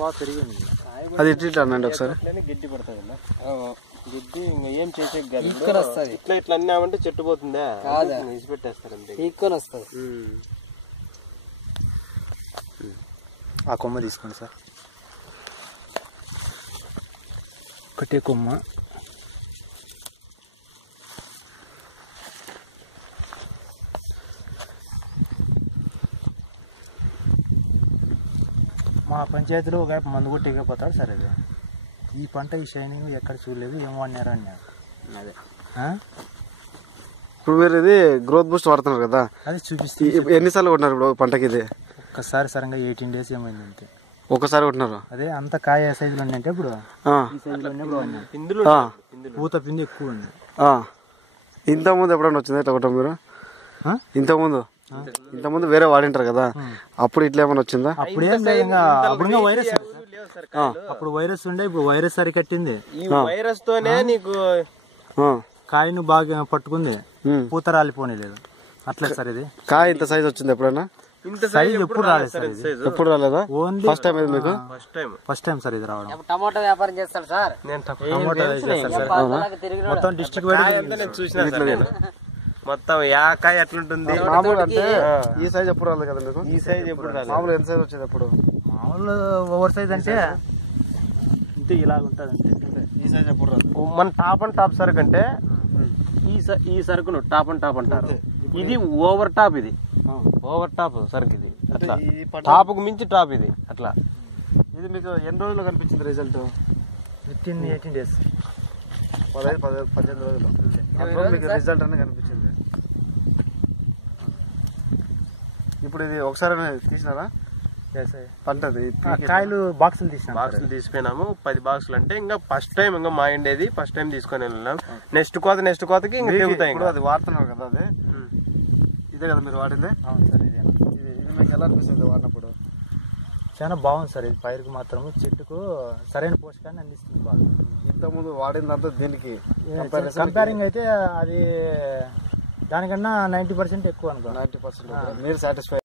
బాగా పెరిగింది. అది ఇట్లా అనండి ఒకసారి. గిడ్డి పడుతుంది గిడ్డి ఇంకా ఏం చేసే వస్తుంది. ఇట్లా ఇట్లా అన్నామంటే చెట్టు పోతుందా ఇసి పెట్టేస్తారు అంతే. ఈక్వల్ వస్తుంది. ఆ కొమ్మ తీసుకోండి సార్. ఒకటే కొమ్మ. మా పంచాయతీలో ఒక మందు కొట్టేకపోతాడు సార్. అది ఈ పంట ఈ షైనింగ్ ఎక్కడ చూడలేదు, ఏం వాడినారు అన్నారు. అదే ఇప్పుడు మీరు ఇది గ్రోత్ బూస్ట్ వాడుతున్నారు కదా, అది చూపిస్తే ఎన్నిసార్లు కొట్టినారు ఇప్పుడు పంటకి? ఇది ఒక్కసారి సరంగా 18 days ఏమైంది అంతే. ఒకసారి కొట్టినారు. అదే అంత కాయ సైజులో ఉందంటే ఇప్పుడు పూత పిండి ఎక్కువ ఉంది. ఇంతకుముందు ఎప్పుడైనా వచ్చింది ఇట్లా కొట్టం మీరు? ఇంతకుముందు వేరే వాడింటారు కదా, అప్పుడు ఇట్లా ఏమైనా వచ్చిందా? అప్పుడు ఏం లేదు. అప్పుడు వైరస్, అప్పుడు వైరస్ ఉండే, ఇప్పుడు వైరస్ సరికట్టింది. ఈ వైరస్ తోనే నీకు కాయను బాగా పట్టుకుంది, పూత రాలిపోనీ లేదు. అట్లా సార్ ఇది కాయ ఇంత సైజ్ వచ్చింది ఎప్పుడైనా? ఇంత సైజ్ ఎప్పుడు రాలేదు సార్. ఎప్పుడు రాలేదా? Only first time. మీకు ఫస్ట్ టైం సార్ ఇది రావడం. టమాటా వ్యాపారం చేస్తాను సార్. నేను టమాటా చేస్తాను సార్. మొత్తం డిస్ట్రిక్ట్ వైడ్ నేను చూసిన మొత్తం కాయ ఎట్లుంటుంది. మామూలు అంటే ఈ సైజ్ ఎప్పుడు రాలేదు కదా మీకు? ఈ సైజ్ ఎప్పుడు రాలేదు. మామూలు ఎంత సైజ్ వచ్చేది ఎప్పుడు? మామూలు ఓవర్ సైజ్ అంటే ఇంతే ఇలా ఉంటుంది అంతే. ఈ సైజ్ ఎప్పుడు రాదు. మన టాప్ అండ్ టాప్ సరుకు అంటే ఈ సరుకును టాప్ అండ్ టాప్ అంటారు. ఇది ఓవర్ టాప్. ఇది ఓవర్ టాప్ సరుకు. ఇది అట్లా టాప్ కు మించి టాప్. ఇది అట్లా. ఇది మీకు ఎన్ని రోజుల్లో కనిపించింది రిజల్ట్? With in 18 days. 18 రోజులు మీకు రిజల్ట్ అనేది కనిపించింది. ఇప్పుడు ఇది ఒకసారి తీసినారా పంట? కాయలు బాక్సులు తీసినా, బాక్సులు తీసిపోయినాము. 10 బాక్సులు అంటే ఇంకా ఫస్ట్ టైం ఇంకా మా ఇండేది ఫస్ట్ టైం తీసుకొని వెళ్ళినాం. నెక్స్ట్ కోతకి ఇంకా తెగుతాయి. అది వాడుతున్నారు కదా, అదే ఇదే కదా మీరు వాడింది? అవును సార్. ఇది మీకు ఎలా అనిపిస్తుంది వాడినప్పుడు? చాలా బాగుంది సార్. ఇది పైరుకు మాత్రం చెట్టుకు సరైన పోషకాన్ని అందిస్తుంది బాగా. ఇంతకుముందు వాడిందంతా దీనికి కంపేరింగ్ అయితే అది దానికన్నా 90% ఎక్కువ అనుకో. 90% మీరు సాటిస్ఫై